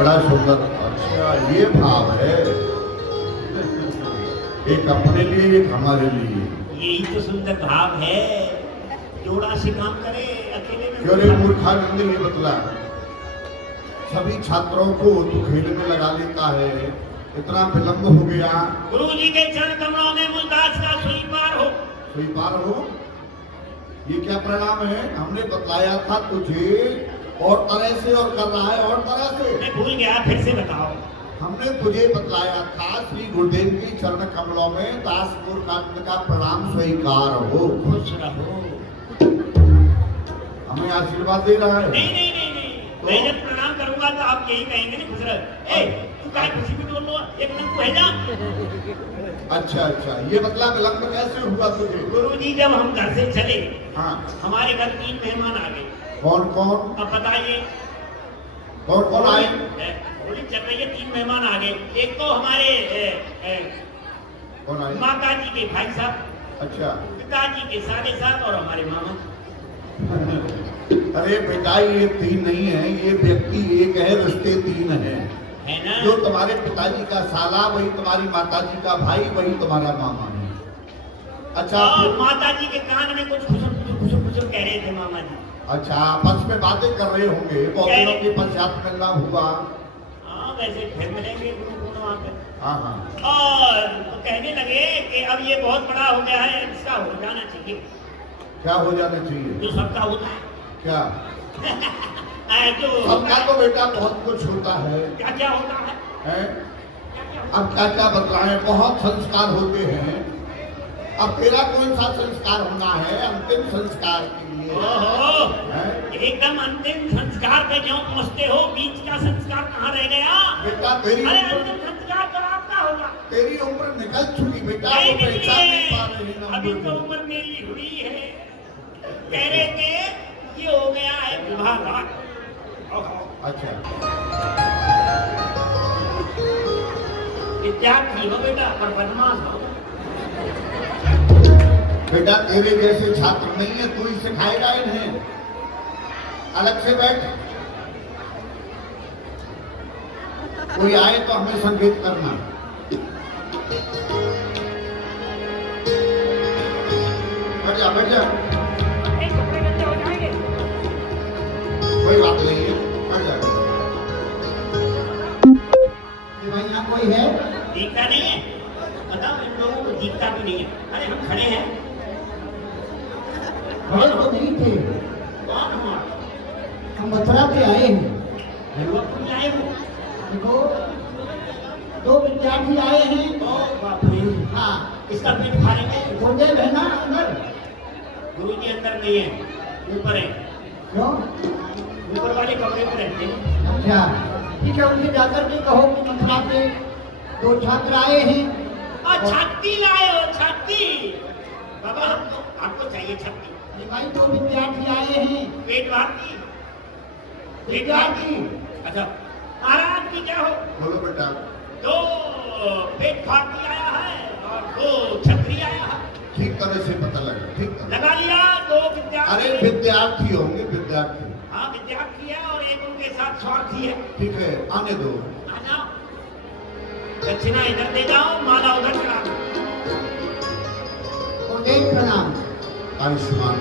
बड़ा सुंदर। अच्छा ये भाव है, एक अपने लिए एक हमारे लिए। यही तो सुंदर भाव है। जोड़ा से काम करे, अकेले में क्यों रे मूर्खानंद ये बतला, सभी छात्रों को तू खेल में लगा लेता है, इतना विलंब हो गया। गुरु जी के चरण कमलों में मुलताज का स्वीकार हो। स्वीकार हो, ये क्या परिणाम है? हमने बतलाया था तुझे और तरह से और कर रहा है और तरह से। मैं भूल गया, फिर से बताओ। हमने तुझे बतलाया था श्री गुरुदेव की चरण कमलों में दास मूर्खानंद का प्रणाम स्वीकार हो। खुश रहो। हमें आशीर्वाद दे रहा है। नहीं नहीं नहीं नहीं, मैं जब प्रणाम करूंगा तो आप यही कहेंगे ना, खुश रहो। ए तू काहे खुशी भी बोल लो, एक मिनट को है जा। अच्छा अच्छा, ये बतला विलंब कैसे हुआ तुझे? गुरु जी जब हम घर से चले, हाँ, हमारे घर 3 मेहमान आ गए। कौन कौन? अब बताइए कौन कौन आए? होली चल रही है, 3 मेहमान आ गए। एक तो हमारे कौन आए? माता जी के भाई साहब, अच्छा, पिताजी के साले साहब और हमारे मामा। अरे बेटा ये 3 नहीं है, ये व्यक्ति एक है, रिश्ते 3 है ना? जो तुम्हारे पिताजी का साला वही तुम्हारी माताजी का भाई वही तुम्हारा मामा है। अच्छा माता जी के कान में कुछ खुशुर कह रहे थे मामा जी। अच्छा, आपस में बातें कर रहे होंगे, बहुत दिनों के पश्चात मिलना हुआ। हाँ वैसे फिर मिलेंगे वहाँ पे। हाँ हाँ, और कहने लगे कि अब ये बहुत बड़ा हो गया है, इसका हो जाना चाहिए। क्या हो जाना चाहिए? जो सबका होता है। क्या? जो सबका तो बेटा बहुत कुछ होता है। क्या क्या होता है? हैं? अब क्या क्या बतलाएं, बहुत संस्कार होते हैं। अब तेरा कौन सा संस्कार होना है अंतिम संस्कार के लिए? ओहो, हैं? एकदम अंतिम संस्कार पे क्यों पहुँचते हो? बीच का संस्कार कहाँ रह गया? बेटा तेरी अरे उम्र, अंतिम संस्कार तो आपका होगा। तेरी उम्र निकल चुकी बेटा, नहीं वो पहचान नहीं पा रहे हैं अभी उम्र तो को। उम्र मेरी हुई है। कह रहे थे ये हो गया है विवाह रात। अच्छा, विद्यार्थी हो बेटा पर बदमाश हो। बेटा तेरे जैसे छात्र नहीं है, तू ही सिखाएगा इन्हें। अलग से बैठ, कोई आए तो हमें संकेत करना। बैठ जा बैठ जा, कपड़े गंदे हो जाएंगे। कोई बात नहीं है, बैठ जा। भाई यहाँ कोई है? दिखता नहीं है, बताओ इन लोगों को दिखता भी नहीं है। अरे हम खड़े हैं। खड़े तो नहीं थे, कौन हो? हम मथुरा से आए हैं। हलवा पूरी आए हो? देखो 2 विद्यार्थी आए हैं। ओ बाप रे। हाँ, इसका पेट फाड़ेंगे। गुरुदेव है ना अंदर? गुरु जी अंदर नहीं है, ऊपर है। क्यों? ऊपर वाले कमरे में रहते हैं। अच्छा ठीक है, उनसे जाकर के कहो कि मथुरा से 2 छात्र आए हैं। और छाती लाए हो, छाती। बाबा आपको चाहिए छाती। अरे भाई 2 विद्यार्थी आए हैं। पेट भारती। विद्यार्थी अच्छा महाराज की क्या हो? बोलो बेटा। 2 पेट भारती आया है और 2 छत्री आया है। ठीक तरह से पता लगा, ठीक तरह। लगा लिया 2 विद्यार्थी। अरे विद्यार्थी होंगे, विद्यार्थी। हाँ विद्यार्थी है और एक उनके साथ स्वार्थी है। ठीक है, आने दो। आ जाओ, दक्षिणा इधर दे जाओ, माला उधर चढ़ा दो। गुरुदेव प्रणाम। आयुष्मान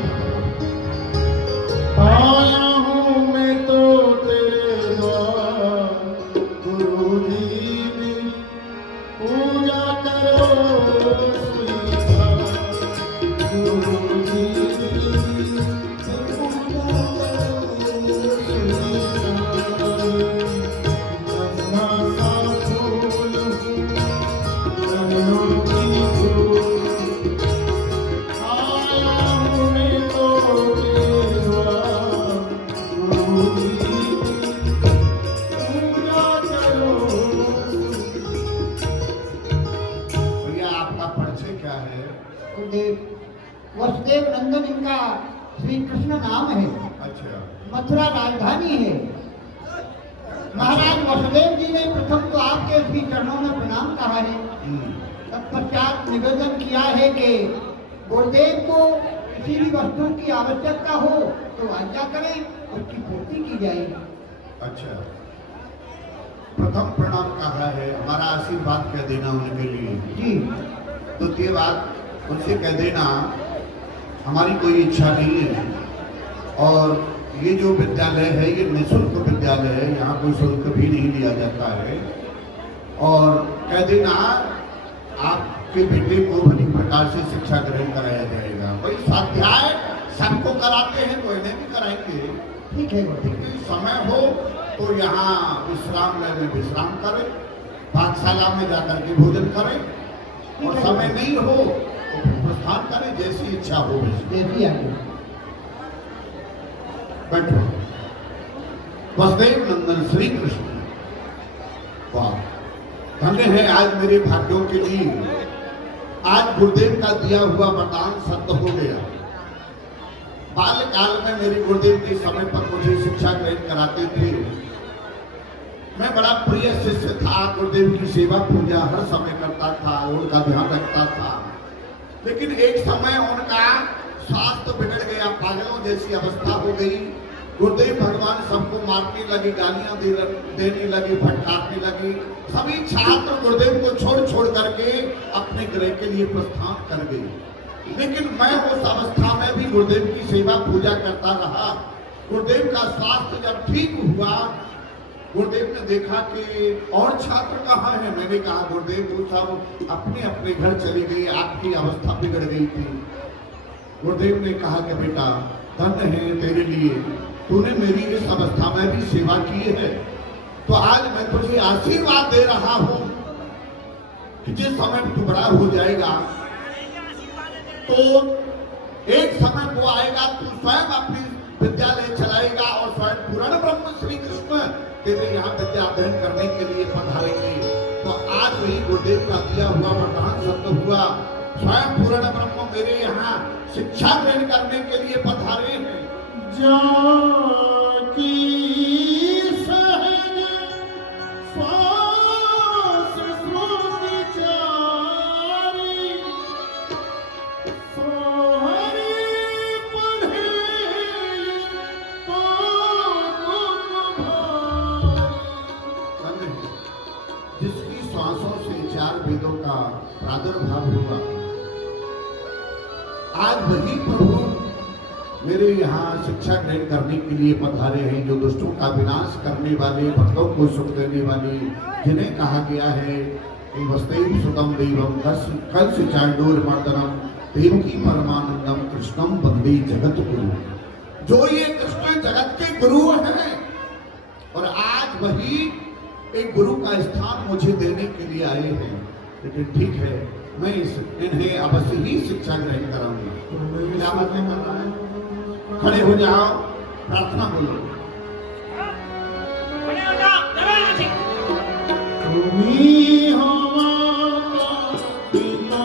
आया हूँ मैं तो तेरे द्वार, गुरुजी मेरी पूजा करो स्वीकार, गुरुजी मेरी पूजा करो स्वीकार। गंगा सा फूल हूँ चरणों की धूल, आया हूँ मैं तो तेरे द्वार, गुरुजी पूजा करो। भैया आपका परिचय क्या है? गुरुदेव वसुदेव नंदन इनका श्री कृष्ण नाम है। अच्छा, मथुरा राजधानी है। महाराज वसुदेव जी ने प्रथम तो आपके श्री चरणों में प्रणाम कहा है। तत्पश्चात निवेदन किया है कि गुरुदेव को किसी भी वस्तु की आवश्यकता हो तो आज्ञा करें, उसकी पूर्ति की जाएगी। अच्छा। प्रथम प्रणाम कहा है, हमारा आशीर्वाद कह देना उनके लिए। जी द्वितीय बात उनसे कह देना हमारी कोई इच्छा नहीं है, और ये जो विद्यालय है ये निःशुल्क विद्यालय है, यहाँ कोई शुल्क भी नहीं लिया जाता है। और कह देना आपके बेटे को भली प्रकार से शिक्षा ग्रहण कराया जाएगा। भाई स्वाध्याय सबको कराते हैं तो इन्हें भी कराएंगे। ठीक है गुरुदेव। यदि समय हो तो यहाँ विश्रामलय में विश्राम करें, पाठशाला में जाकर के भोजन करें, और समय नहीं हो तो फिर प्रस्थान करें, जैसी इच्छा हो वैसी। जैसी आज्ञा। बैठो। वसुदेव नंदन श्री कृष्ण, वाह धन्य है आज मेरे भाग्यों के लिए। आज गुरुदेव का दिया हुआ वरदान सत्य हो गया। बाल्यकाल में मेरे गुरुदेव के समय पर मुझे शिक्षा ग्रहण कराते थे। मैं बड़ा प्रिय शिष्य था, गुरुदेव की सेवा पूजा हर समय करता था, उनका ध्यान रखता था। लेकिन एक समय उनका स्वास्थ्य बिगड़ गया, पागलों जैसी अवस्था हो गई। गुरुदेव भगवान सबको मारने लगे, गालियां देने लगे, फटकारने लगे। सभी छात्र गुरुदेव को छोड़ छोड़ करके अपने गृह के लिए प्रस्थान कर गए। लेकिन मैं उस अवस्था में भी गुरुदेव की सेवा पूजा करता रहा। गुरुदेव का स्वास्थ्य जब ठीक हुआ, गुरुदेव ने देखा कि और छात्र कहाँ हैं। मैंने कहा गुरुदेव वो सब अपने अपने घर चले गए, आपकी अवस्था बिगड़ गई थी। गुरुदेव ने कहा कि बेटा धन्य है तेरे लिए, तूने मेरी इस अवस्था में भी सेवा की है, तो आज मैं तुझे आशीर्वाद दे रहा हूं कि जिस समय तू बड़ा हो जाएगा तो एक समय वो आएगा, तू स्वयं अपनी विद्यालय चलाएगा और स्वयं पूर्ण ब्रह्म श्री कृष्ण तेरे यहाँ विद्या अध्ययन करने के लिए पधारेंगे। तो आज वही गुरुदेव का दिया हुआ वरदान सत्य हुआ। स्वयं पूर्ण ब्रह्म मेरे यहाँ शिक्षा ग्रहण करने के लिए पधारे हैं। जाकी सहज श्वास श्रुति चारी, सोहरी पढ़े तो तुम भारी। जिसकी श्वासों से 4 वेदों का प्रादुर्भाव हुआ, आज वही प्रभु मेरे यहाँ शिक्षा ग्रहण करने के लिए पधारे हैं, जो दुष्टों का विनाश करने वाले, भक्तों को सुख देने वाले, जिन्हें कहा गया है कि वसुदेव सुतम देवम कल से चांडोर मर्दनम देवकी परमानंदम कृष्णम वंदे जगत गुरु। जो ये कृष्ण जगत के गुरु हैं, और आज वही एक गुरु का स्थान मुझे देने के लिए आए हैं। लेकिन ठीक है, मैं इन्हें अवश्य ही शिक्षा ग्रहण कराऊंगा। क्या बातें कर रहा है? खड़े हो जाओ, प्रार्थना बोलो। खड़े हो जाओ, चलो यहाँ से। तुम्ही हो माता पिता,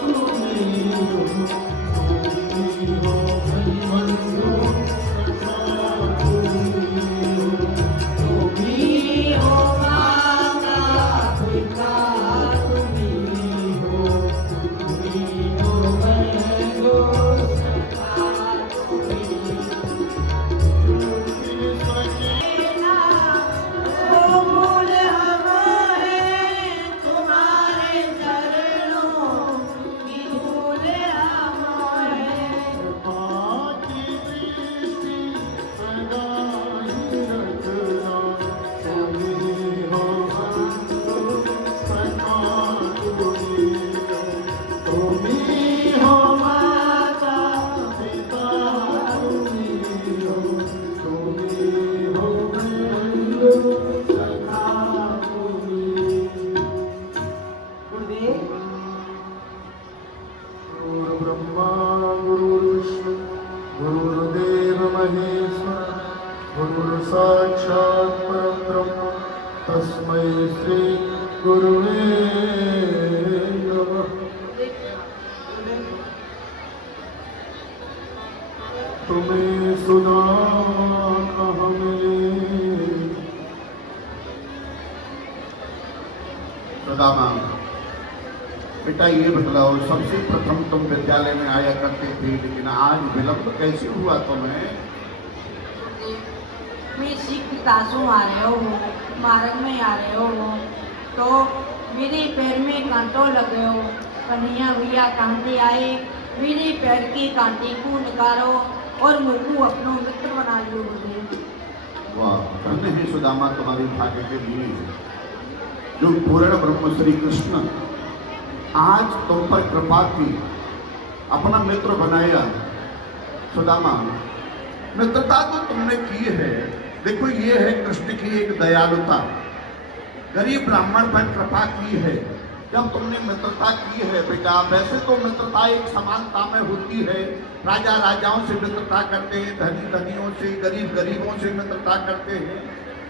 तुम्ही हो बंधु सखा, तुम्ही हो माता पिता, तुम्ही हो बंधु सखा, ब्रह्मा गुरुर्विष्णु गुरुर्देव महेश्वर गुरुर्साक्षात् परब्रह्म तस्मै श्री गुरुवे नमः। तुम्हें सुना कहाँ मिले, सदामा बेटा ये बतलाओ, सबसे प्रथम तुम विद्यालय में आया करते थे, लेकिन आज विलंब कैसे हुआ तुम्हें? मैं सीख तासों आ रहे हो मार्ग में आ रहे हो तो मेरे पैर में कांटों लगे हो कन्हैया भैया कांटे आए मेरे पैर की कांटे को निकालो और मुझको अपना मित्र बना लो गुरुदेव। वाह, धन्य है सुदामा तुम्हारी भाग्य के लिए जो पूर्ण ब्रह्म श्री कृष्ण आज तुम पर कृपा की अपना मित्र बनाया। सुदामा, मित्रता तो तुमने की है, देखो ये है कृष्ण की एक दयालुता, गरीब ब्राह्मण पर कृपा की है जब तुमने मित्रता की है। बेटा वैसे तो मित्रता एक समानता में होती है, राजा राजाओं से मित्रता करते हैं, धनी धनियों से, गरीब गरीबों से मित्रता करते हैं,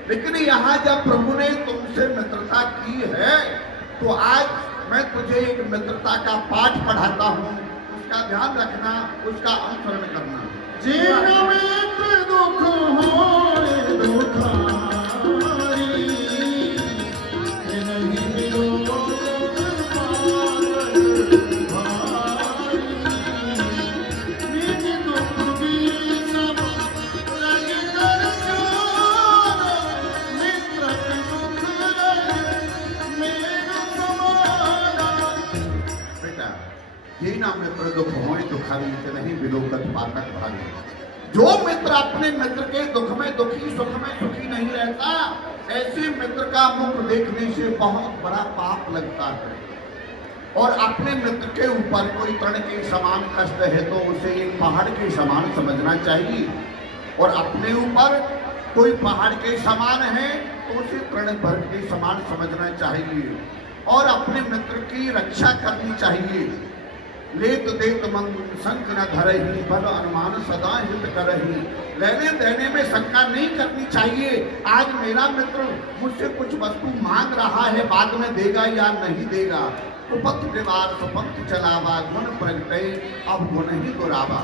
लेकिन यहाँ जब प्रभु ने तुमसे मित्रता की है तो आज मैं तुझे एक मित्रता का पाठ पढ़ाता हूँ, उसका ध्यान रखना, उसका अनुसरण करना। जीना मित्र दुख होए दुखारी, नहीं मिलो भारी, निज दुख भी सब रंग कर जाना, मित्र के दुख रहे मेरा समाना। बेटा ये ना मित्र दुख होए दुखारी, नहीं विलोकत पातक भारी। जो मित्र अपने मित्र के दुख में दुखी सुख में सुखी नहीं रहता, ऐसे मित्र का मुख देखने से बहुत बड़ा पाप लगता है। और अपने मित्र के ऊपर कोई तृण के समान कष्ट है तो उसे एक पहाड़ के समान समझना चाहिए, और अपने ऊपर कोई पहाड़ के समान है तो उसे तृण भर के समान समझना चाहिए, और अपने मित्र की रक्षा करनी चाहिए। लेत देत मन संक न धरही, बल अनुमान सदा हित करही। लेने देने में शंका नहीं करनी चाहिए। आज मेरा मित्र मुझसे कुछ वस्तु मांग रहा है, बाद में देगा या नहीं देगा, तो पथ व्यवहार सुपंथ चलावा, गुण प्रगटे अब गुण ही दुरावा।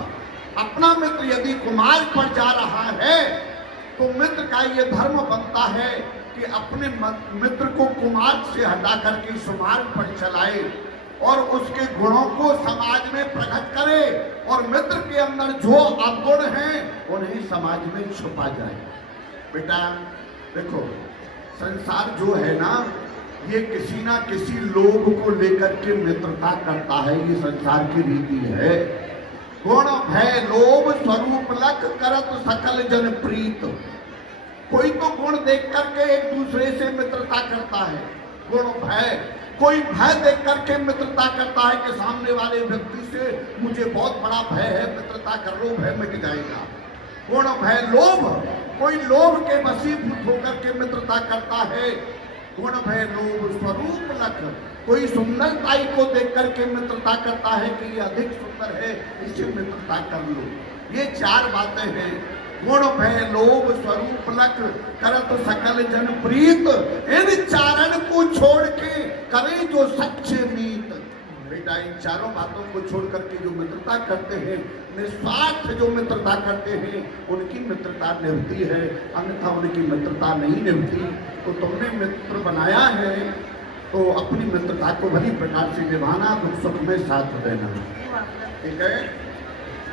अपना मित्र यदि कुमार्ग पर जा रहा है तो मित्र का ये धर्म बनता है कि अपने मित्र को कुमार्ग से हटा करके सुमार्ग पर चलाए और उसके गुणों को समाज में प्रकट करे, और मित्र के अंदर जो अवगुण हैं उन्हें समाज में छुपा जाए। बेटा देखो, संसार जो है ना, ये किसी ना किसी लोभ को लेकर के मित्रता करता है, ये संसार की रीति है। गुण भय लोभ स्वरूप लख करत सकल जन प्रीत। कोई तो गुण देख करके एक दूसरे से मित्रता करता है, गुण भय। कोई भय देख करके मित्रता करता है कि सामने वाले व्यक्ति से मुझे बहुत बड़ा भय है, मित्रता कर लो, भय मिट जाएगा। गुण भय लोभ, कोई लोभ के वशीभूत होकर के मित्रता करता है, गुण भय लोभ स्वरूप लख। कोई सुंदरताई को देख करके मित्रता करता है कि ये अधिक सुंदर है, इससे मित्रता कर लो। ये चार बातें हैं, गुण भय लोभ स्वरूप लख करत सकल जन प्रीत। इन चारण को छोड़ के करें जो सच्चे मीत। बेटा इन चारों बातों को छोड़ करके जो मित्रता करते हैं, निस्वार्थ जो मित्रता करते हैं, उनकी मित्रता निभती है, अन्यथा उनकी मित्रता नहीं निभती। तो तुमने मित्र बनाया है तो अपनी मित्रता को भली प्रकार से निभाना, दुख सुख में साथ देना, ठीक है।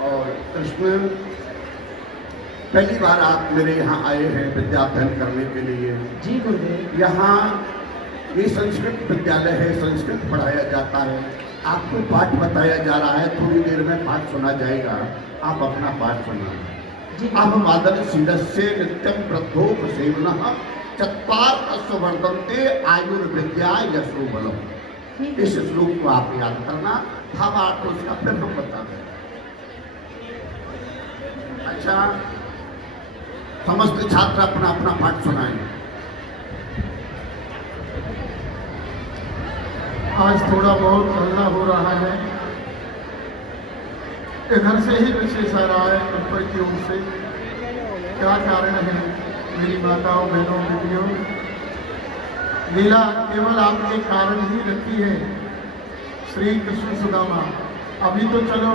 और कृष्ण पहली बार आप मेरे यहाँ आए हैं विद्या अध्ययन करने के लिए। जी गुरुदेव। यहाँ ये संस्कृत विद्यालय है, संस्कृत पढ़ाया जाता है, आपको पाठ बताया जा रहा है, थोड़ी देर में पाठ सुना जाएगा, आप अपना पाठ सुना। अब वादन शीलस्य नित्यम वृद्धोपसेवनः चत्वार वर्धन्ते आयुर्विद्या यशो बलम्। इस श्लोक को आप याद करना, हम आपको उसका फिर हम बता दें। अच्छा, समस्त छात्र अपना अपना पाठ सुनाएं। आज थोड़ा बहुत हल्ला हो रहा है, इधर से ही विशेष आ रहा है ऊपर की ओर से। क्या कारण है मेरी माताओं बहनों बेटियों? लीला केवल आपके कारण ही रखी है श्री कृष्ण सुदामा। अभी तो चलो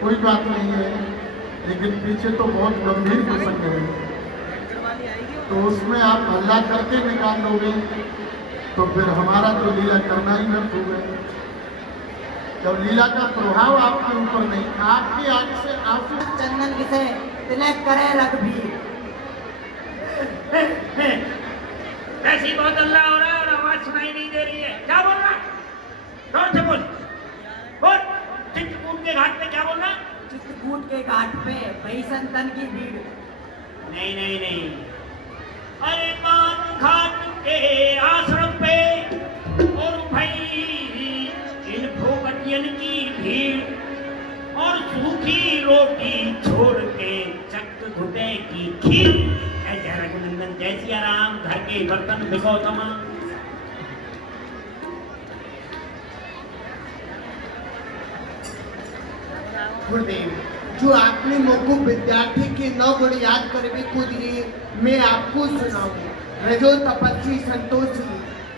कोई बात नहीं है, लेकिन पीछे तो बहुत गंभीर प्रसंग है, तो उसमें आप हल्ला करके निकाल दोगे तो फिर हमारा तो लीला करना ही व्यर्थ होगा। जब लीला का प्रभाव आपके ऊपर नहीं, आपकी आंख से आंसू चंदन किसे तिलक करे रघुबीर। वैसे ही बहुत हल्ला हो रहा है और आवाज सुनाई नहीं दे रही है। क्या बोल रहा है? जोर से बोल। बोल। चित्रकूट के घाट पे क्या बोल रहा है? चित्रकूट के घाट पे वही संतन की भीड़। नहीं नहीं नहीं, अरे पान घाट के आश्रम पे और भाई इन भोगटियन की भीड़ और सूखी रोटी छोड़ के चक घुटे की खीर। जय रघुनंदन जय सिया राम, घर के बर्तन भिगो तमाम। गुरुदेव, जो आपने मुझको विद्यार्थी के 9 गुण याद करने को दिए, मैं आपको सुनाऊं। रजो तपस्वी संतोषी,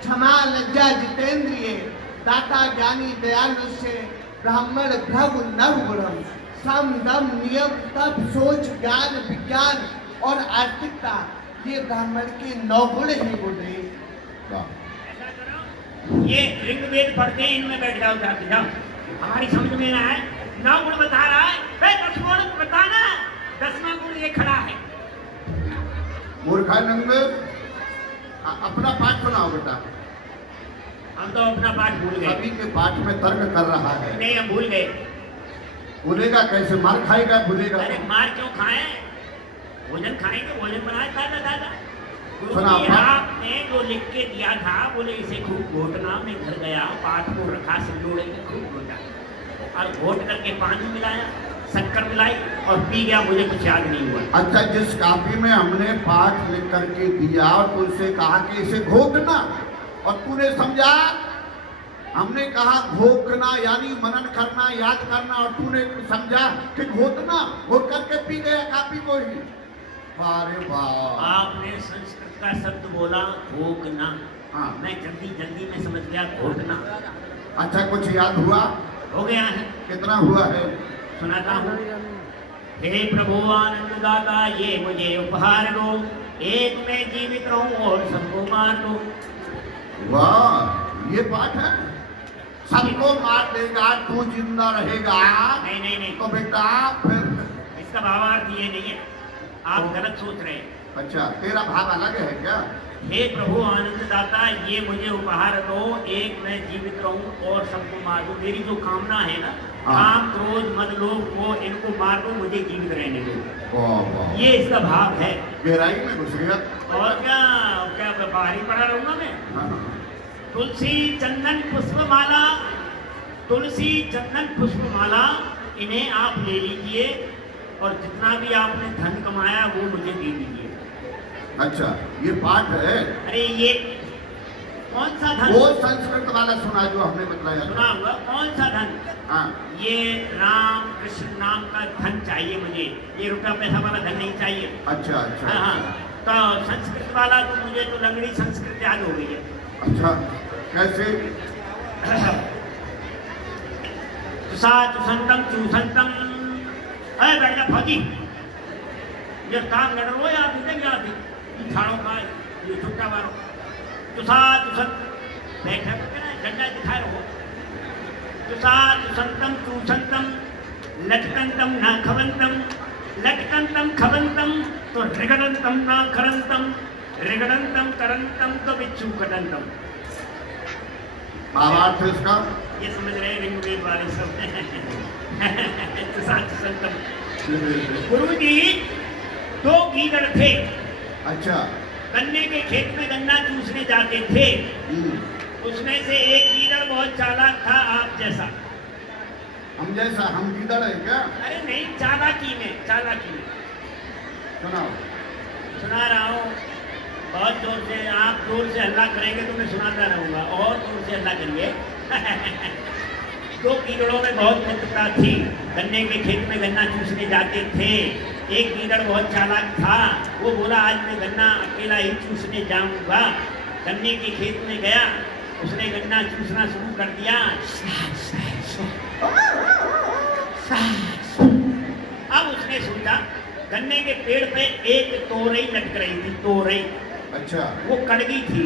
क्षमा लज्जा जितेंद्रिय, दाता ज्ञानी दयालु से, ब्राह्मण भ्रव नवगुणम, सम दम नियम तप सोच ज्ञान विज्ञान और आर्थिकता, ये ब्राह्मण के 9 गुण हैं गुरुदेव। ऐसा करो, ये ऋग्वेद पढ़ते हैं, इनमें बैठ जाओ, जाके जाओ। हमारी समझ में ना है, 9 गुण बता रहा है, 10 गुण बताना। 10वां गुण ये खड़ा है। मूर्खानंद, अपना पाठ सुनाओ बेटा। हम तो अपना पाठ भूल गए। अभी के पाठ में तर्क कर रहा है। नहीं, हम भूल गए। भूलेगा कैसे? मार खाएगा, भूलेगा। अरे मार क्यों खाए? भोजन खाएंगे, भोजन बनाए दादा दादा। सुना गुरुजी, आपने जो लिख के दिया था, बोले इसे खूब घोटना। मैं घर गया, पाठ को रखा सिंदूरे में, खूब घोटा और घोट करके पानी मिलाया, शक्कर मिलाई और पी गया। मुझे कुछ याद नहीं हुआ। अच्छा, जिस कॉपी में हमने पाठ लिख करके दिया और तुझसे कहा कि इसे घोटना, और तूने समझा, हमने कहा घोटना यानी मनन करना, याद करना, और तूने समझा कि घोटना, घोट करके पी गया कॉपी को ही। अरे वाह, आपने संस्कृत का शब्द बोला घोकना। हाँ। मैं जल्दी जल्दी में समझ गया घोटना। अच्छा, कुछ याद हुआ? हो गया है। कितना हुआ है? सुनाता हूँ। हे प्रभु आनंद दाता, ये मुझे उपहार दो, एक मैं जीवित रहूं और सबको मार दो। वाह, ये पाठ है। सबको मार देगा, तू जिंदा रहेगा। नहीं नहीं नहीं, तो बेटा फिर इसका भावार्थ ये नहीं है, आप गलत सोच रहे हैं। अच्छा, तेरा भाव अलग है क्या? हे प्रभु आनंद दाता, ये मुझे उपहार दो, एक मैं जीवित रहूं और सबको मार दूं। मेरी जो कामना है ना, हाँ। काम क्रोध मद लोभ को, इनको मार दो, मुझे जीवित रहने दो। वाह वाह, ये इसका भाव है। गहराई में घुस गया। और क्या क्या बाहर ही पढ़ा रहूंगा मैं। हाँ। तुलसी चंदन पुष्पमाला, तुलसी चंदन पुष्पमाला, इन्हें आप ले लीजिए और जितना भी आपने धन कमाया वो मुझे दे दीजिए। अच्छा, ये पाठ है। अरे ये कौन सा धन? वो संस्कृत वाला सुना जो हमने बताया। सुना होगा। कौन सा धन? हाँ। ये राम कृष्ण नाम का धन चाहिए मुझे, ये रुपया पैसा वाला धन नहीं चाहिए। अच्छा अच्छा। हाँ हाँ, तो संस्कृत वाला तो मुझे तो लंगड़ी संस्कृत याद हो गई है। अच्छा, कैसे? चुसंतम चूसंतम। अरे बैठ जा फौजी, ये काम लड़ रहा हो या देंगे आप झाड़ों का ये छुट्टा मारो। चुसा चुसंत बैठा झंडा दिखा रहो। चुसा चुसंतम चूसंतम लटकंतम ना खवंतम, लटकंतम खवंतम तो रिगड़ंतम ना खरंतम, रिगड़ंतम करंतम तो बिच्छू कटंतम। भावार्थ इसका? ये समझ रहे हैं ऋग्वेद वाले सब। चुसा चुसंतम। गुरुजी, 2 गीदड़ थे। अच्छा। गन्ने के खेत में गन्ना चूसने जाते थे। उसमें से एक गीदड़ बहुत चालाक था, आप जैसा। हम जैसा? हम गीदड़ है क्या? अरे नहीं, चालाकी में, चालाकी में। सुनाओ। सुना रहा हूँ बहुत जोर से। आप जोर से हल्ला करेंगे तो मैं सुनाता रहूंगा, और जोर से हल्ला करिए। 2 गीदड़ों में बहुत मित्रता थी। गन्ने के खेत में गन्ना चूसने जाते थे। एक गीदड़ बहुत चालाक था, वो बोला आज मैं गन्ना अकेला ही चूसने जाऊंगा। गन्ने के खेत में गया, उसने गन्ना चूसना शुरू कर दिया। अब उसने सोचा, गन्ने के पेड़ पे एक तोरई लटक रही थी, तोरई। अच्छा। वो कड़गी थी।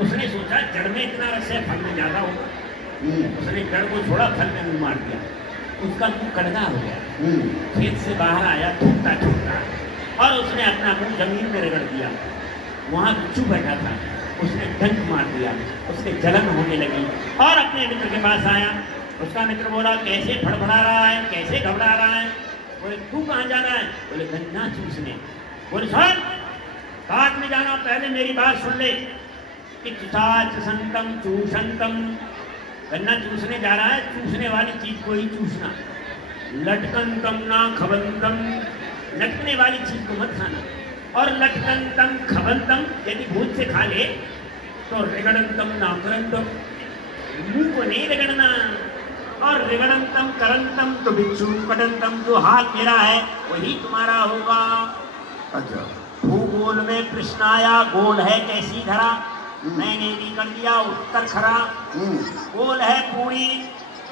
उसने सोचा जड़ में इतना रस है, फल में ज्यादा होगा। उसने जड़ को छोड़ा, फल में मुंह मार दिया। उसका मुंह कड़गा हो गया। खेत से बाहर आया, थूकता थूकता, और उसने अपना मुंह जमीन में रगड़ दिया। वहां बिच्छू बैठा था, उसने डंक मार दिया, उसके जलन होने लगी और अपने मित्र के पास आया। उसका मित्र बोला, कैसे फड़फड़ा रहा है, कैसे घबरा रहा है? बोले, तू कहाँ जा रहा है? बोले, गन्ना चूसने। बोले, सुन, बाद में जाना, पहले मेरी बात सुन ले। संतम चूषंतम, गन्ना चूसने जा रहा है, चूसने वाली चीज को ही चूसना। लटकंतम ना खबंतम, लटकने वाली चीज को मत खाना। और लटकंतम खबंतम, यदि भूत से खा ले तो रिगड़ंतम ना करंतम, मुंह को नहीं रगड़ना। और रिगड़ंतम करंतम तो बिच्छू कटंतम, जो हाल मेरा है वही तुम्हारा होगा। अच्छा, भूगोल में कृष्ण आया, गोल है कैसी धरा, मैंने भी कर दिया उत्तर खरा। गोल है पूरी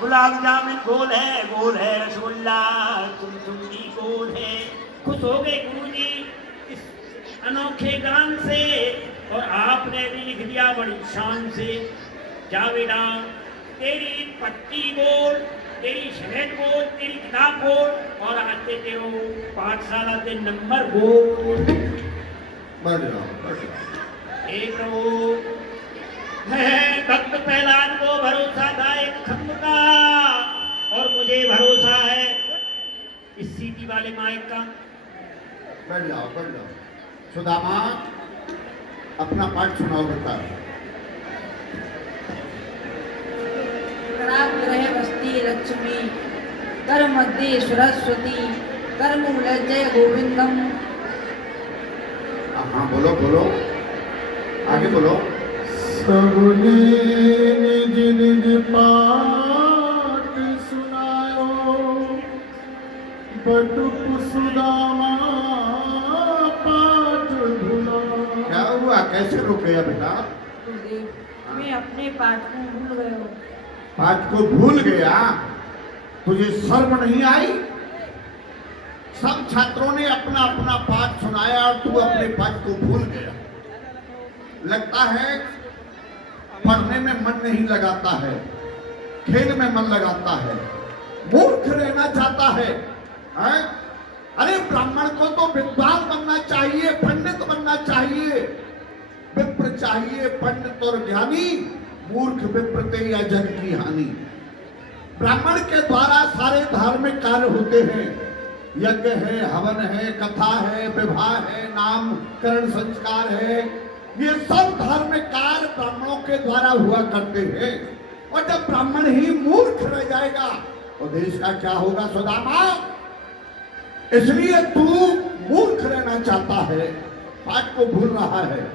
गुलाब जामुन, गोल है रसगुल्ला, तुम भी गोल है। खुश हो गए गुरुजी इस अनोखे गान से, और आपने भी लिख दिया बड़ी शान से। जा बेटा, तेरी पट्टी बोल, तेरी शर्ट बोल, तेरी किताब बोल, और आज से तेरो पाठशाला से नंबर बोल। बढ़ जाओ। हे प्रभु, मैं भक्त पहलवान को भरोसा था एक खत्म का, और मुझे भरोसा है इस सीटी वाले माइक का। बढ़ जाओ। सुदामा, अपना पाठ सुनाओ बता। कराग्रह वस्ती लक्ष्मी, कर मध्य सरस्वती, कर मूल जय गोविंदम। हाँ, बोलो, आगे बोलो। सबने निज निज पाठ सुनायो, बटुक सुदामा पाठ भुलायो। क्या हुआ, कैसे रुक गया बेटा? गुरुदेव, मैं अपने पाठ को भूल गया हूँ। पाठ को भूल गया? तुझे शर्म नहीं आई? सब छात्रों ने अपना अपना पाठ सुनाया और तू अपने पाठ को भूल गया। लगता है पढ़ने में मन नहीं लगाता है, खेल में मन लगाता है, मूर्ख रहना चाहता है, हैं? अरे ब्राह्मण को तो विद्वान बनना चाहिए, पंडित बनना चाहिए। विप्र चाहिए पंडित और ज्ञानी, मूर्ख विप्रते या जग की हानि। ब्राह्मण के द्वारा सारे धार्मिक कार्य होते हैं। यज्ञ है, हवन है, कथा है, विवाह है, नामकरण संस्कार है, ये सब धार्मिक कार्य ब्राह्मणों के द्वारा हुआ करते हैं। और जब ब्राह्मण ही मूर्ख रह जाएगा तो देश का क्या होगा सुदामा? इसलिए तू मूर्ख रहना चाहता है, पाठ को भूल रहा है,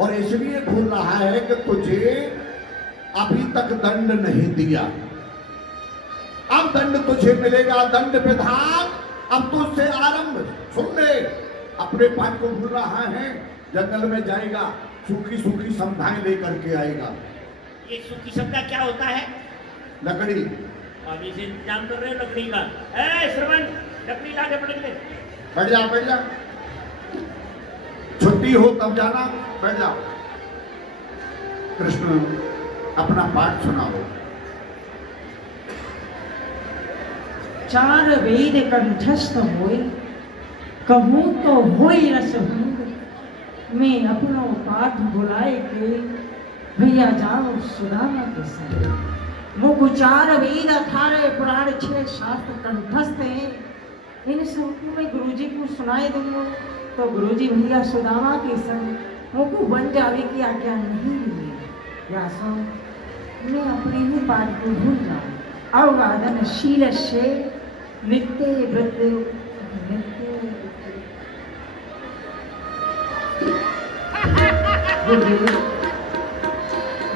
और इसलिए भूल रहा है कि तुझे अभी तक दंड नहीं दिया। अब दंड तुझे मिलेगा, दंड विधान अब तुझसे आरंभ। सुन ले, अपने पाठ को भूल रहा है, जंगल में जाएगा, सूखी सूखी समझाएं लेकर के आएगा। ये सूखी शब्द क्या होता है? लकड़ी। अभी से इंतजाम कर रहे हो लकड़ी का? ए श्रवण, लकड़ी लाके पड़ेंगे। बैठ जा। छुट्टी हो तब जाना, बैठ जाओ। कृष्ण, अपना पाठ सुनाओ। चार वेद कंठस्थ होए, कहूँ तो होई रस भंग। मैं अपनो पाठ बुलाए के, भैया जाओ सुदामा के संग। मुख चार वेद 18 पुराण 6 शास्त्र कंठस्थ हैं। इन सबको मैं गुरुजी को सुनाए दूंगा तो गुरुजी भैया सुदामा के संग मुझको बन जावे की आज्ञा नहीं मिली। या सो मैं अपने ही पाठ को भूल जाऊँ। अवगादन शील से नित्य व्रत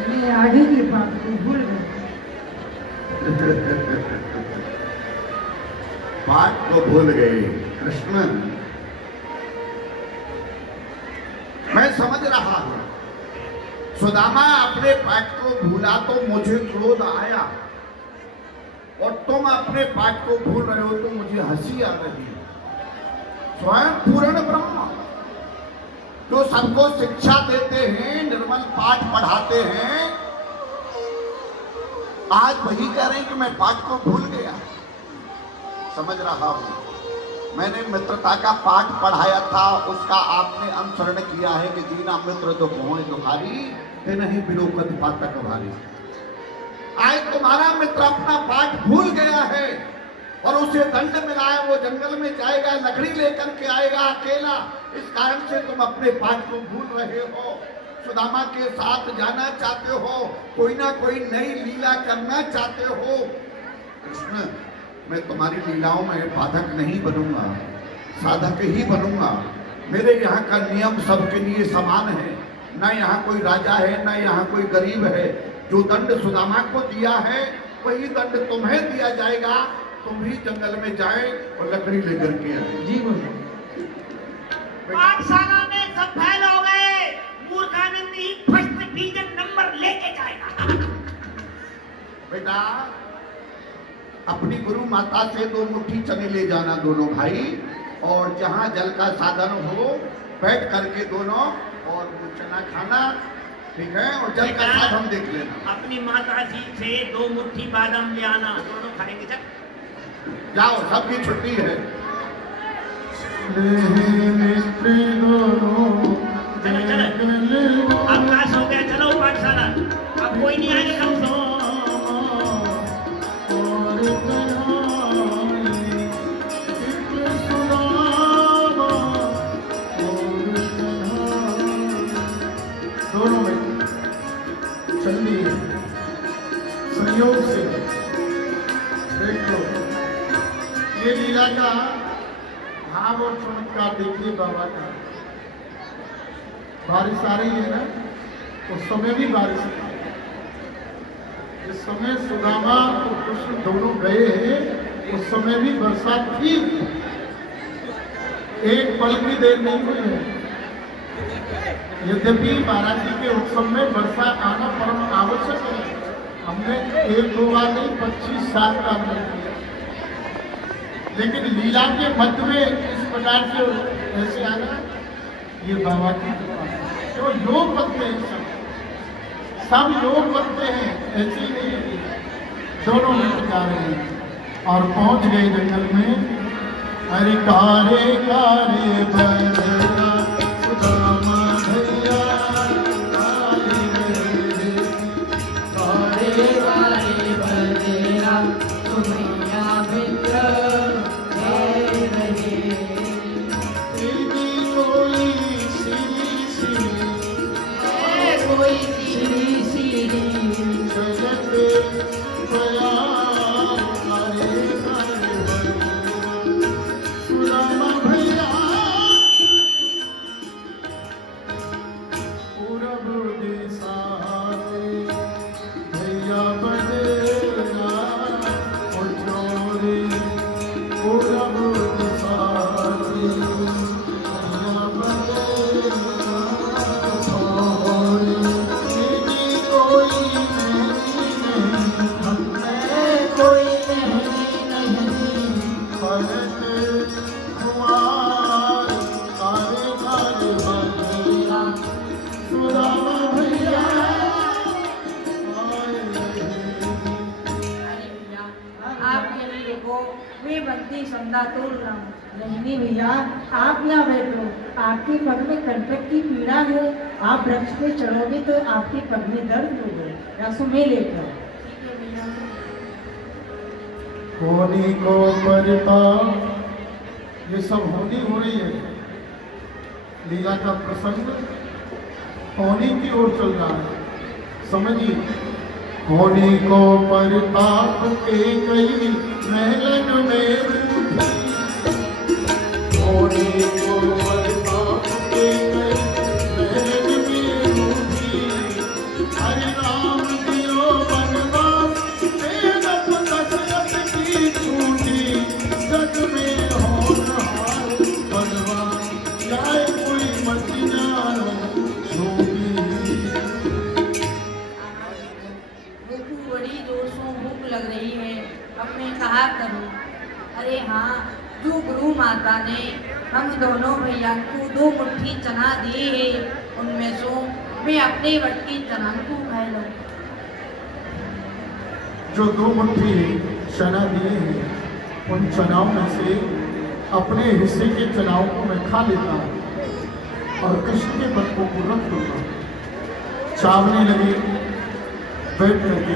मैं आगे की बात को भूल गई। पाठ को भूल गए कृष्ण। मैं समझ रहा हूं, सुदामा अपने पाठ को भूला तो मुझे क्रोध आया, और तुम अपने पाठ को भूल रहे हो तो मुझे हंसी आ रही है। स्वयं पूर्ण ब्रह्म जो सबको शिक्षा देते हैं, निर्मल पाठ पढ़ाते हैं, आज वही कह रहे हैं कि मैं पाठ को भूल गया। समझ रहा हूं, मैंने मित्रता का पाठ पढ़ाया था, उसका आपने अनुसरण किया है कि दीना मित्र दुख होए दुखारी, ते नहीं बिलोकत पातक भारी। आज तुम्हारा मित्र अपना पाठ भूल गया है और उसे दंड मिला है, वो जंगल में जाएगा, लकड़ी लेकर के आएगा अकेला। इस कारण से तुम अपने पाठ को भूल रहे हो, सुदामा के साथ जाना चाहते हो, कोई ना कोई नई लीला करना चाहते हो। कृष्ण, मैं तुम्हारी लीलाओं में बाधक नहीं बनूंगा, साधक ही बनूंगा। मेरे यहाँ का नियम सबके लिए समान है, ना यहाँ कोई राजा है ना यहाँ कोई गरीब है। जो दंड सुदामा को दिया है वही दंड तुम्हें दिया जाएगा। तुम भी जंगल में जाए और लकड़ी लेकर के आए। जी बोलो। पाठशाला में सब फैल हो गए, मूर्खानंद ही फर्स्ट डिवीजन नंबर लेके जाएगा। बेटा, अपनी गुरु माता से 2 मुट्ठी चने ले जाना दोनों भाई, और जहां जल का साधन हो बैठ करके दोनों और वो चना खाना, ठीक है, और जल का साधन देख लेना। अपनी माता जी से 2 मुट्ठी बादाम ले आना, दोनों खाएंगे। चल जाओ, सबकी छुट्टी है। चलो चलो, अवकाश हो गया, चलो पाठशाला। अब कोई नहीं आएगा कम से दोनों में चलनी है संयोग से। देख लो ये लीला का भाव और चमत्कार देखिए बाबा का। बारिश आ रही है ना, उस समय भी बारिश आ रही है। जिस समय सुदामा और कृष्ण दोनों गए हैं उस समय भी बरसात थी, एक पल की देर नहीं हुई है। यद्यपि बाराती के उत्सव में वर्षा आना परम आवश्यक है, हमने 1-2 बार नहीं 25 साल का अनुभव किया, लेकिन लीला के मध्य में इस प्रकार से ऐसे आना, ये बाबा की कृपा है। जो योग बनते हैं सब योग बनते हैं, ऐसे नहीं है। दोनों मित्र जा रहे हैं और पहुंच गए जंगल में। अरे कारे कारे बदला सुदामा भैया, कारे कारे बदला सुमैया मित्र है रहे। तेरी कोई सीरी सीरी, कोई सीरी सीरी जगते गया। कारे कारे बदला सुदामा भैया, पूरब दिशा भैया बदला उठोरे। पूरब दिशा भैया बदला उठोरे। तेरी कोई नहीं, कोई नहीं पलट कुमार। कारे कारे बदला सुदामा भैया आए। अरे भैया आप यहीं रुको, मैं बनती संदा तोड़ रहा हूँ। नहीं भैया, आप यहाँ बैठो, आपके पग में कंटक की पीड़ा है, आप वृक्ष पे चढ़ोगे तो आपके पग में दर्द होगा, या सो मैं लेकर। ठीक है भैया। होनी को परिता, ये सब होनी हो रही है। लीला का प्रसंग होनी की ओर चल रहा है, समझिए। होनी को परिताप के कई महलन में रूठी। होनी को परिताप के कई महलन में रूठी। हरि राम दियो वनवास, तेरथ दशरथ की छूटी। जग में होनहार बनवास, जाए कोई मति जानो छूटी। मुझको बड़ी जोर से भूख लग रही है, अब मैं कहा करूं। अरे हाँ, जो गुरु माता ने हम दोनों भैया को 2 मुट्ठी चना दी है, उनमें से मैं अपने वट की चना को खा लूं। जो 2 मुट्ठी चना दिए हैं, उन चनाओं में से अपने हिस्से के चनाव को मैं खा लेता हूँ और कृष्ण के बच्चों को रख दूंगा। चावने लगे बैठ करके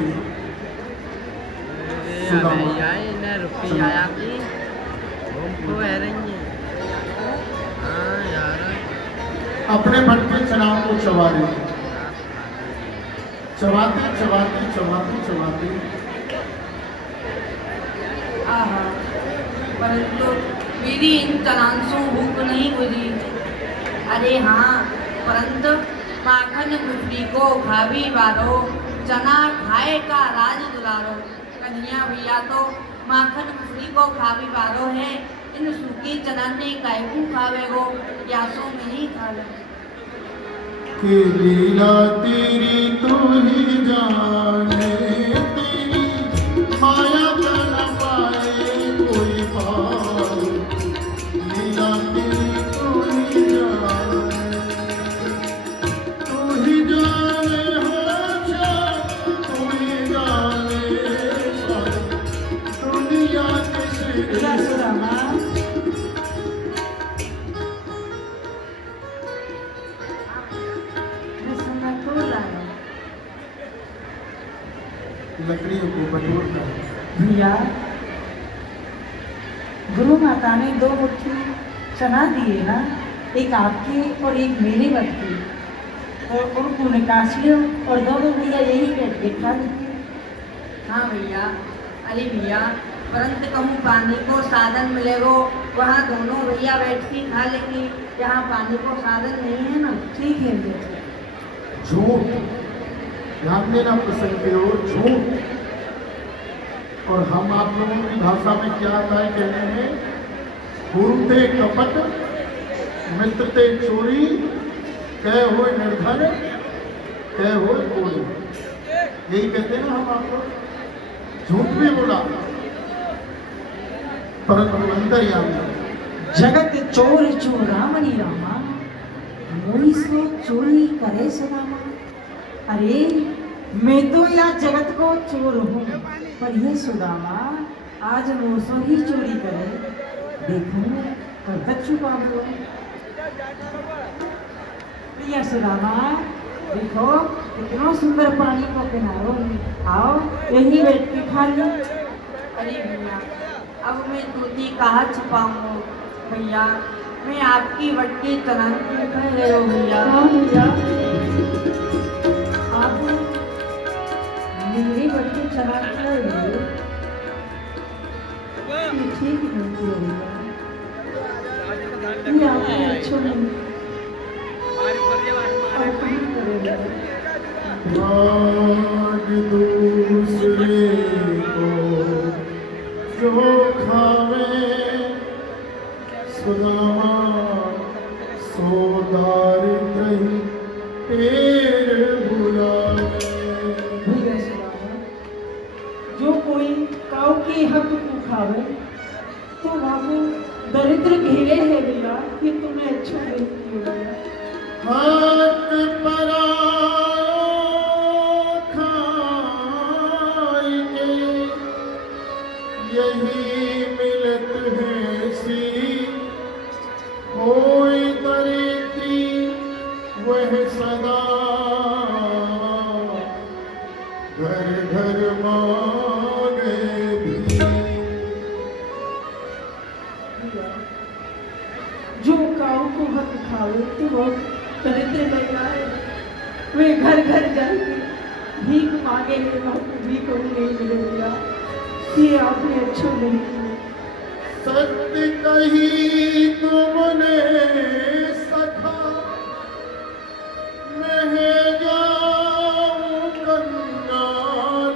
अपने भट के चनाव को चबा रहे, चबाते चबाते चबाते चबाते आहा, परंतु मेरी इन तनांसों भूख नहीं बुझी। अरे हाँ, परंतु माखन मुफली को खावी बारो, चना खाए का राज दुलारो। कन्हैया भैया तो माखन मुफली को खावी बारो है, इन सूखी चना ने कायकू खावे गो, यासों में ही खा ले। कि लीला तेरी तू ही जाने, तेरी माया जान पाए कोई पाए। लीला तेरी तू ही जाने, तू ही जाने हो तू ही जाने दुनिया के सुदामा लकड़ियों को बटोर कर भैया, गुरु माता ने 2 मुट्ठी चना दिए ना, एक आपकी और एक मेरी मत की, और उनको निकास लियो और दोनों भैया यही बैठ के खा लीजिए। हाँ भैया, अरे भैया, परंतु कहूँ पानी को साधन मिलेगो, वहाँ दोनों भैया बैठ के खा लेंगे। यहाँ पानी को साधन नहीं है ना। ठीक है भैया। झूठ, ध्यान देना प्रसंग की ओर, झूठ। और हम आप लोगों की भाषा में क्या आता है कहने में, गुरुते कपट मित्रते चोरी, कह हो निर्धन कह हो कोड़ी। यही कहते हैं ना हम आपको। झूठ भी बोला परंतु अंदर याद जगत चोर चोरामणि रामा, मोई से चोरी करे सदामा। अरे मैं तो या जगत को चोर हूँ, पर ये सुदामा आज मोसो ही चोरी करे। देखूं कब तक छुपा लो। प्रिया सुदामा, देखो कितना सुंदर पानी को किनारो है, आओ यही बैठ के खा लो। अरे भैया, अब मैं दूधी कहाँ छुपाऊँ भैया, मैं आपकी वट्टी तनान कह रहे हो भैया। हाँ भैया, आप मेरी बच्ची चला कर ठीक बनती है भैया, ये आपके अच्छों में और कहीं करेगा। राग दूसरे को जो खावे, सुदामा सो दारिद्र ही टेर बुलावे। भैया सुदामा, जो कोई काऊ के हक को खावे तो बाबू दरिद्र घेरे है भैया, ये तुम्हें अच्छा देखती हो भैया। हक परायो खाएंगे, यही मिलत है सी। होय दरिद्री वह सदा घर घर मांगे भी। जो काऊ को हक खावे तो वो दरिद्र लगाए, वे घर घर जाएंगे भीख मांगेंगे, भीख उन्हें नहीं मिलेगा। ये आपने अच्छा नहीं किया। सत्य कही तुमने सखा, मैं जाऊं कंगाल,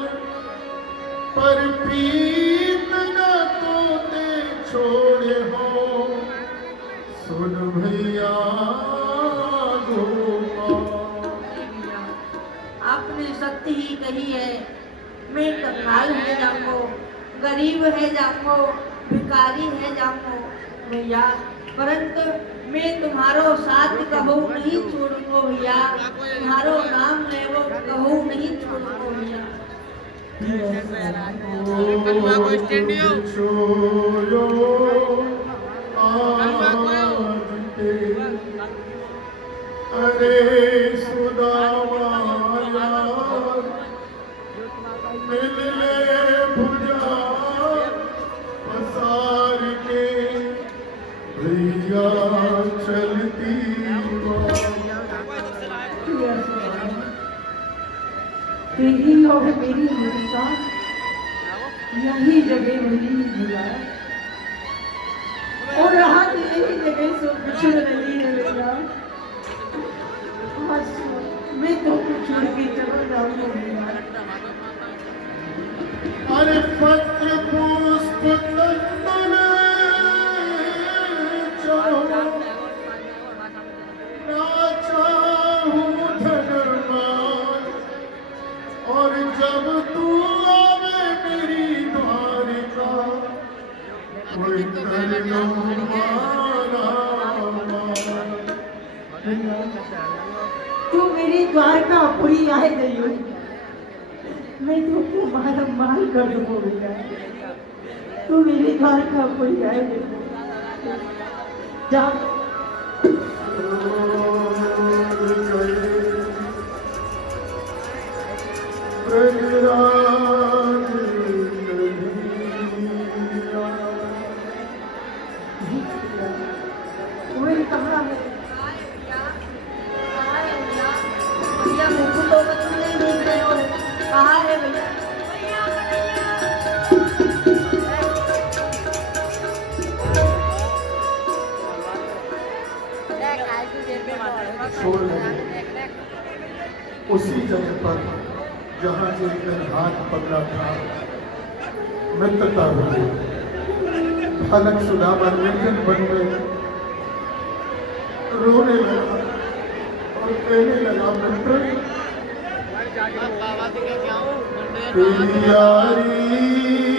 पर प्रीत न तोते छोड़े हो, सुन भैया गोपाल। आपने सत्य ही कही है, मैं कंगाल है जाऊंगो, गरीब है जाऊंगो, भिखारी है जाऊंगो भैया, परंतु मैं तुम्हारो साथ कहो नहीं छोड़ूंगो भैया, तुम्हारो नाम लेवो कहो नहीं छोड़ूंगो भैया। छोड़ो के अरे सुदामा यार मिल ले भुजा पसार के भैया चलती तेरी और मेरी मुलाकात यही जगह मेरी बुलाया और रहा तो यही जगह से बिछड़ रही है मेरा। बस मैं तो कुछ छोड़ के चला जाऊंगी। अरे पत्र पुष्प कंदन चाहो ना चाहूं धनमान और जब तू आवे मेरी द्वारिका कोई कर लो तू मेरी द्वारका पूरी आए गई हो मैं तुमको मार मार कर दूंगा। तू मेरी द्वारका पूरी आए गई जा वही कहाँ है भैया मुझको तो बच्चों नहीं देख रहे हो कहाँ है भैया छोड़ लगे उसी जगह पर जहाँ से एक हाथ पकड़ा था मित्रता हुई अलग सुदामा निर्जन बन गए रोने लगा और कहने लगा मित्र तेरी यारी